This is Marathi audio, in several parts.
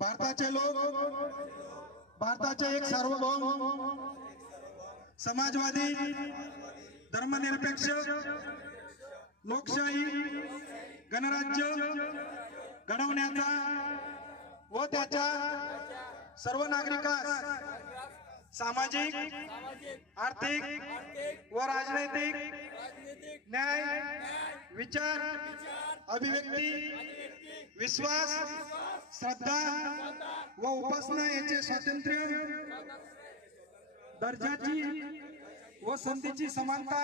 भारताचे लोक, भारताचे एक सार्वभौम समाजवादी धर्मनिरपेक्ष लोकशाही गणराज्य घडवण्याचा व त्याच्या सर्व नागरिकांस सामाजिक, आर्थिक व राजनैतिक न्याय, विचार, अभिव्यक्ती, विश्वास, श्रद्धा व उपासना याचे स्वातंत्र्य, दर्जाची व संधीची समानता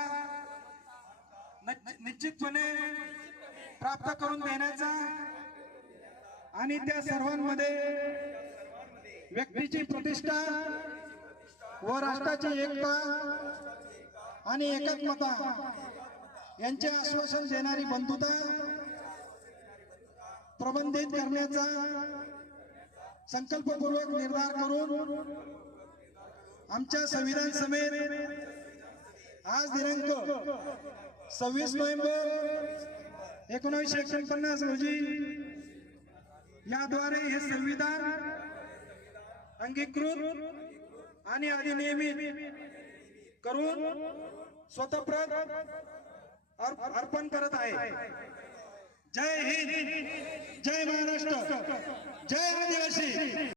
निश्चितपणे प्राप्त करून देण्याचा आणि त्या सर्वांमध्ये व्यक्तीची प्रतिष्ठा व राष्ट्राची एकता आणि एकात्मता यांचे आश्वासन देणारी बंधुता प्रबंधित करण्याचा संकल्पपूर्वक निर्धार करून आमच्या संविधान सभेत आज दिनांक 26 नोव्हेंबर 1949 रोजी याद्वारे हे संविधान अंगीकृत आणि अधिनियमित करून स्वतःप्रत अर्पण करत आहे। जय हिंद, जय महाराष्ट्र, जय आदिवासी।